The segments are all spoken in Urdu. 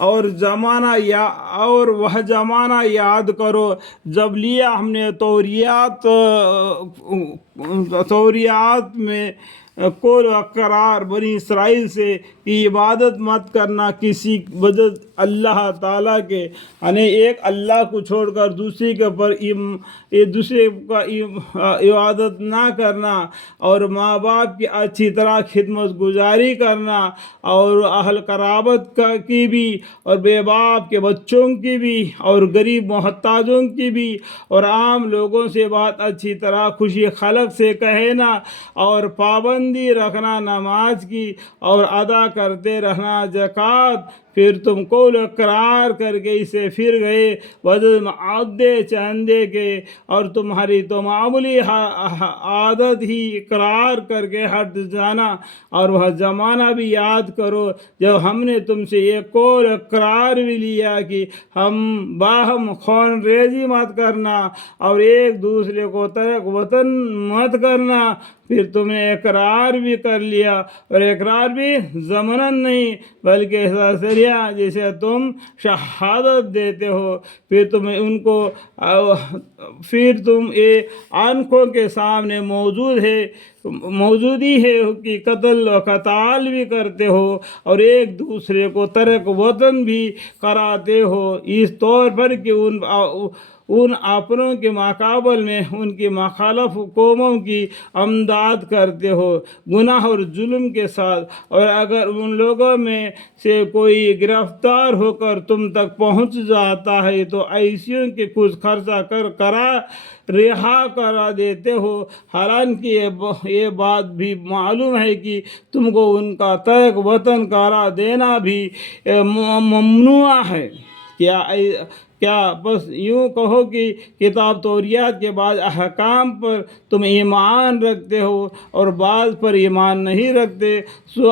اور وہ زمانہ یاد کرو جب لیا ہم نے توریات میں قول و اقرار بنی اسرائیل سے کہ عبادت مت کرنا کسی بجز اللہ تعالیٰ کے، یعنی ایک اللہ کو چھوڑ کر دوسرے کے اوپر دوسرے کا عبادت نہ کرنا، اور ماں باپ کی اچھی طرح خدمت گزاری کرنا، اور اہل قرابت کی بھی، اور بے باپ کے بچوں کی بھی، اور غریب محتاجوں کی بھی، اور عام لوگوں سے بات اچھی طرح خوشی خلق سے کہنا، اور پابندی رکھنا نماز کی، اور ادا کرتے رہنا زکوٰۃ۔ پھر تم قول اقرار کر کے اسے پھر گئے بدل عہدے چاندے کے، اور تمہاری تو معمولی عادت ہی اقرار کر کے ہٹ جانا، اور وہ زمانہ بھی یاد کرو جب ہم نے تم سے ایک قول اقرار بھی لیا کہ ہم باہم خون ریزی مت کرنا، اور ایک دوسرے کو ترک وطن مت کرنا۔ پھر تم نے اقرار بھی کر لیا، اور اقرار بھی ضمناً نہیں بلکہ سرسریہ جیسے تم شہادت دیتے ہو۔ پھر تم آنکھوں کے سامنے موجودی ہے کہ قتل و قتال بھی کرتے ہو، اور ایک دوسرے کو ترک وطن بھی کراتے ہو، اس طور پر کہ ان اپنوں کے مقابل میں ان کی مخالف قوموں کی امداد کرتے ہو گناہ اور ظلم کے ساتھ، اور اگر ان لوگوں میں سے کوئی گرفتار ہو کر تم تک پہنچ جاتا ہے تو ایسیوں کے کچھ خرچہ کرا رہا کرا دیتے ہو، حالانکہ یہ بات بھی معلوم ہے کہ تم کو ان کا ترک وطن کرا دینا بھی ممنوع ہے۔ کیا بس یوں کہو کہ کتاب توریات کے بعض احکام پر تم ایمان رکھتے ہو اور بعض پر ایمان نہیں رکھتے؟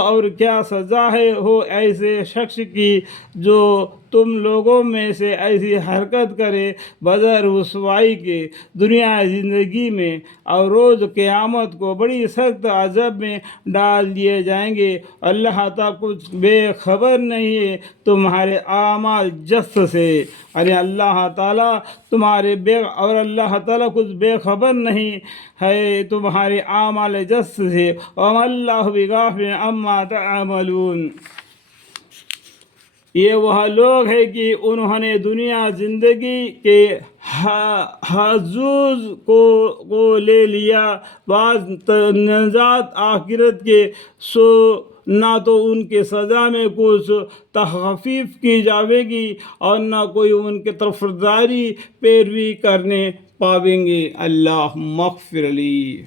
اور کیا سزا ہو ایسے شخص کی جو تم لوگوں میں سے ایسی حرکت کرے بغیر رسوائی کے دنیا زندگی میں، اور روز قیامت کو بڑی سخت عذاب میں ڈال دیے جائیں گے۔ اللہ تعالیٰ کچھ بے خبر نہیں ہے تمہارے اعمال جس سے، یعنی اللہ تعالیٰ کچھ بے خبر نہیں ہے تمہارے اعمال جس سے، وما اللہ بغافل عما تعملون۔ یہ وہ لوگ ہیں کہ انہوں نے دنیا زندگی کے حظوظ کو لے لیا، بعض نجات آخرت کے، سو نہ تو ان کے سزا میں کچھ تخفیف کی جائے گی اور نہ کوئی ان کی طرفداری پیروی کرنے پائیں گے۔ اللہ مغفر لی۔